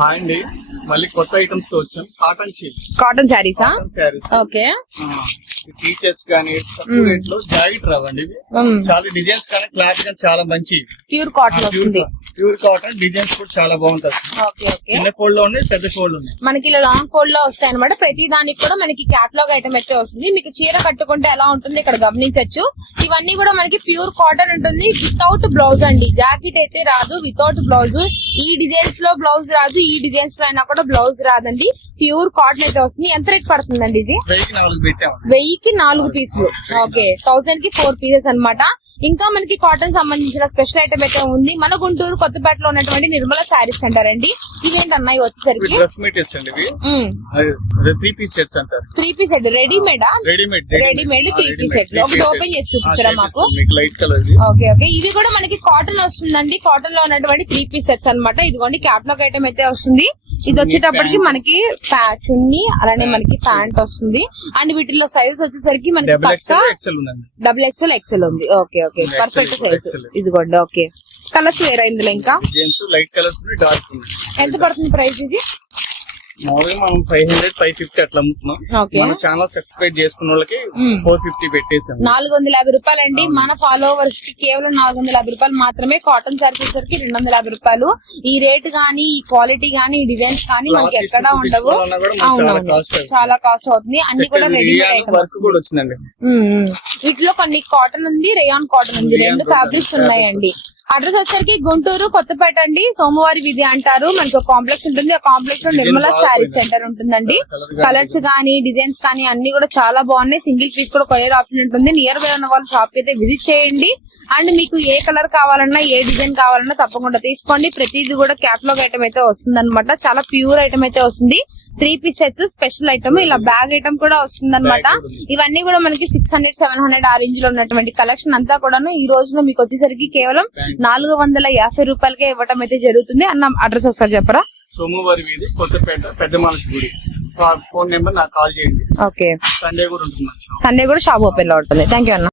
Hi అండి, మళ్ళీ కొత్త ఐటమ్స్ తో వచ్చాం. కాటన్ శారీసా? శారీస్ ఓకే. టీచర్స్ కానీ తక్కువ రేట్ లో జాకెట్ రావండి. ఇవి చాలా డిజైన్స్ కానీ క్లాత్ కానీ చాలా మంచి ప్యూర్ కాటన్ వస్తుంది. ప్యూర్ కాటన్ డిజైన్స్ కూడా చాలా బాగుంటుంది. Okay okay. చిన్న కోడ్ లో ఉన్నాయి, పెద్ద కోడ్ ఉన్నాయి. మనకి ఇలా లాంగ్ కోడ్ లో వస్తాయి అనమాట. ప్రతి దానికి కూడా మనకి క్యాటలాగ్ ఐటమ్ అయితే వస్తుంది. మీకు చీర కట్టుకుంటే ఎలా ఉంటుంది ఇక్కడ గమనించొచ్చు. ఇవన్నీ కూడా మనకి ప్యూర్ కాటన్ ఉంటుంది వితౌట్ బ్లౌజ్ అండి. జాకెట్ అయితే రాదు, వితౌట్ బ్లౌజ్. ఈ డిజైన్స్ లో బ్లౌజ్ రాదు, ఈ డిజైన్స్ లో అయినా కూడా బ్లౌజ్ రాదండి. ప్యూర్ కాటన్ అయితే వస్తుంది. ఎంత రేట్ పడుతుందండి ఇది? 1000కి 4 పీసులు. ఓకే, 1000 కి 4 పీసెస్ అన్నమాట. ఇంకా మనకి కాటన్ సంబంధించిన స్పెషల్ ఐటమ్ అయితే ఉంది. మన గుంటూరు కొత్తపేటలో ఉన్నటువంటి నిర్మల శారీస్ సెంటర్ అండి. ఇవేంటన్నా వచ్చేసరికి 3 పీస్ సెట్స్ అంటారు. 3 పీస్ సెట్ రెడీమేడా? Readymade 3 piece set. ఒకటి ఓపెన్ చేసి చూపించరా మాకు? Light colour. Okay okay. ఇవి కూడా మనకి కాటన్ వస్తుందండి. కాటన్ లో ఉన్నటువంటి 3 పీస్ సెట్స్ అన్నమాట. ఇదిగోండి క్యాటలాగ్ ఐటమ్ అయితే వస్తుంది. ఇది వచ్చేటప్పటికి మనకి చున్నీ అలానే మనకి ప్యాంట్ వస్తుంది. అండ్ వీటిలో సైజ్ వచ్చేసరికి మనకి డబుల్ ఎక్స్ఎల్ ఎక్స్ఎల్ ఉంది. Okay okay, perfect size. ఇదిగోండి. ఓకే, కలర్స్ వేరా ఇందులో? ఇంకా లైట్ కలర్స్ డార్క్. ఎంత పడుతుంది ప్రైస్ ఇది? మామూలుగా మనం 500 550 అట్లా అమ్ముతున్నాం. మన ఛానల్ సబ్స్క్రైబ్ చేసుకున్న వాళ్ళకి 450 పెట్టేసాం. 450 రూపాయలండి. మన ఫాలోవర్స్ కి కేవలం 450 రూపాయలు మాత్రమే. కాటన్ సారీస్ కి 250 రూపాయలు. ఈ రేట్ గానీ, ఈ క్వాలిటీ గానీ, ఈ డిజైన్స్ కానీ మనకి ఎక్కడా ఉండవు. అవునవును, చాలా కాస్ట్ అవుతుంది. అన్ని కూడా రెడీమేడ్ ఐటమ్స్ వచ్చిందండి. వీటిలో కొన్ని కాటన్ ఉంది, రేయాన్ కాటన్ ఉంది. 2 ఫ్యాబ్రిక్స్ ఉన్నాయండి. అడ్రస్ వచ్చరికి గుంటూరు కొత్తపేట అండి. సోమవారి వీధి అంటారు. మనకి ఒక కాంప్లెక్స్ ఉంటుంది. ఆ కాంప్లెక్స్ లో నిర్మల శారీస్ సెంటర్ ఉంటుందండి. కలర్స్ గానీ, డిజైన్స్ కానీ అన్ని కూడా చాలా బాగున్నాయి. సింగిల్ పీస్ కూడా కొరియర్ ఆప్షన్ ఉంటుంది. నియర్ బై ఉన్న వాళ్ళు షాప్ అయితే విజిట్ చేయండి. అండ్ మీకు ఏ కలర్ కావాలన్నా, ఏ డిజైన్ కావాలన్నా తప్పకుండా తీసుకోండి. ప్రతిదీ కూడా క్యాటలాగ్ ఐటమ్ అయితే వస్తుంది అనమాట. చాలా ప్యూర్ ఐటమ్ అయితే వస్తుంది. 3 పీస్ సెట్స్ స్పెషల్ ఐటమ్. ఇలా బ్యాగ్ ఐటమ్ కూడా వస్తుంది అనమాట. ఇవన్నీ కూడా మనకి 600 700 ఆ రేంజ్ లో ఉన్నటువంటి కలెక్షన్ అంతా కూడాను ఈ రోజున మీకు వచ్చేసరికి కేవలం 450 రూపాయలకే ఇవ్వటం అయితే జరుగుతుంది. అన్న అడ్రస్ ఒకసారి చెప్పరా? సోమవారి వీధి కొత్తపేట, పెద్ద మనసు గుడి. ఫోన్ నెంబర్ నాకు కాల్ చేయండి. ఓకే. సండే కూడా ఉంటుంది. సండే కూడా షాప్ ఓపెన్ లో ఉంటుంది. థ్యాంక్ యూ అన్న.